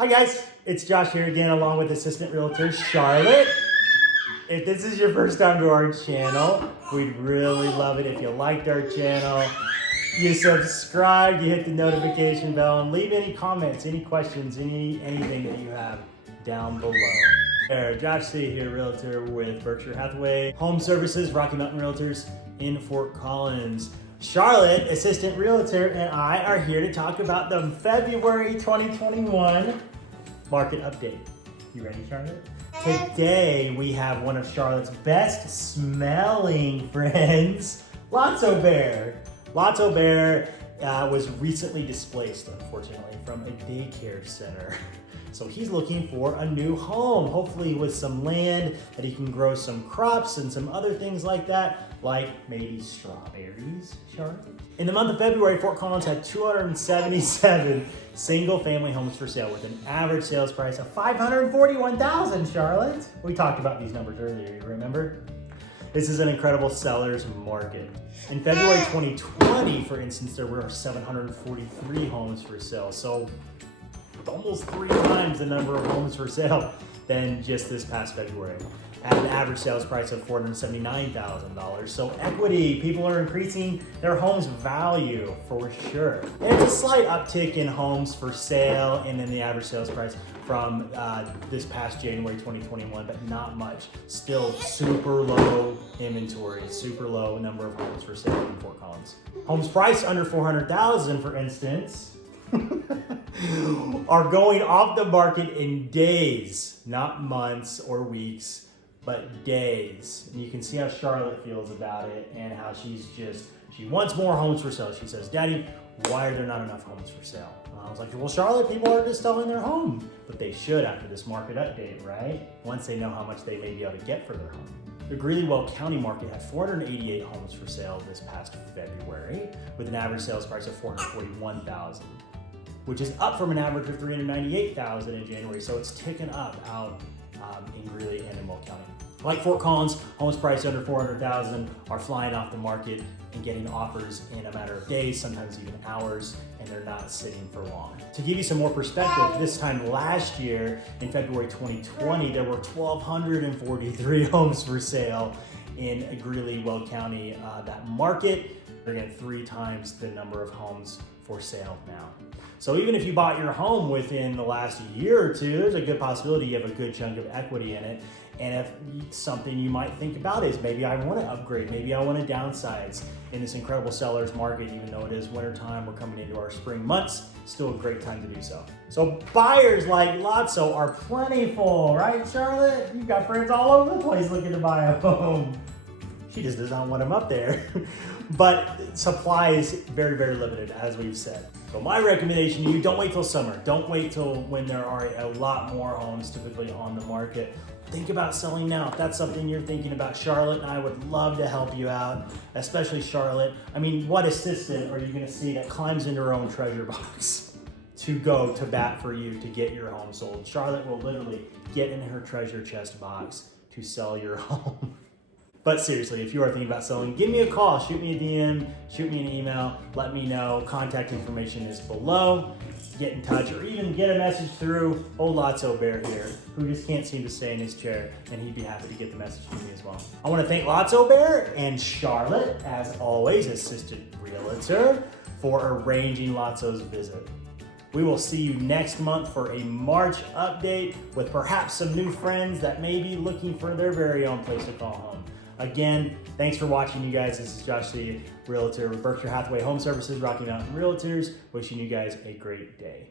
Hi guys, it's Josh here again along with assistant realtor Charlotte. If this is your first time to our channel, we'd really love it if you liked our channel, you subscribed, you hit the notification bell, and leave any comments, any questions, anything that you have down below. There, Josh C here, realtor with Berkshire Hathaway Home Services, Rocky Mountain Realtors in Fort Collins. Charlotte, assistant realtor, and I are here to talk about the February 2021 market update. You ready, Charlotte? Today, we have one of Charlotte's best smelling friends, Lotso Bear. Lotso Bear was recently displaced, unfortunately, from a daycare center. So he's looking for a new home, hopefully with some land that he can grow some crops and some other things like that, like maybe strawberries, Charlotte. In the month of February, Fort Collins had 277 single-family homes for sale with an average sales price of $541,000, Charlotte. We talked about these numbers earlier, you remember? This is an incredible seller's market. In February 2020, for instance, there were 743 homes for sale. So almost 3 times the number of homes for sale than just this past February. At an average sales price of $479,000. So equity, people are increasing their home's value for sure. And it's a slight uptick in homes for sale and then the average sales price from this past January 2021, but not much. Still super low inventory, super low number of homes for sale in Fort Collins. Homes priced under $400,000, for instance, are going off the market in days, not months or weeks, but days. And you can see how Charlotte feels about it and how she wants more homes for sale. She says, Daddy, why are there not enough homes for sale? And I was like, well, Charlotte, people are just selling their home, but they should after this market update, right? Once they know how much they may be able to get for their home. The Greeley Weld County market had 488 homes for sale this past February with an average sales price of $441,000. which is up from an average of $398,000 in January. So it's ticking up out in Greeley and in Weld County. Like Fort Collins, homes priced under $400,000 are flying off the market and getting offers in a matter of days, sometimes even hours, and they're not sitting for long. To give you some more perspective, this time last year, in February 2020, there were 1,243 homes for sale in Greeley, Weld County. That market, they're getting 3 times the number of homes for sale now. So even if you bought your home within the last year or two, there's a good possibility you have a good chunk of equity in it. And if something you might think about is maybe I want to upgrade, maybe I want to downsize in this incredible seller's market, even though it is wintertime, we're coming into our spring months, still a great time to do so. So buyers like Lotso are plentiful, right, Charlotte? You've got friends all over the place looking to buy a home. She just does not want them up there. But supply is very, very limited, as we've said. So my recommendation to you, don't wait till summer. Don't wait till when there are a lot more homes typically on the market. Think about selling now. If that's something you're thinking about, Charlotte and I would love to help you out, especially Charlotte. I mean, what assistant are you gonna see that climbs into her own treasure box to go to bat for you to get your home sold? Charlotte will literally get in her treasure chest box to sell your home. But seriously, if you are thinking about selling, give me a call, shoot me a DM, shoot me an email, let me know. Contact information is below. Get in touch or even get a message through old Lotso Bear here, who just can't seem to stay in his chair, and he'd be happy to get the message to me as well. I want to thank Lotso Bear and Charlotte, as always, assistant realtor, for arranging Lotso's visit. We will see you next month for a March update with perhaps some new friends that may be looking for their very own place to call home. Again, thanks for watching, you guys. This is Josh C, realtor with Berkshire Hathaway Home Services, Rocky Mountain Realtors. Wishing you guys a great day.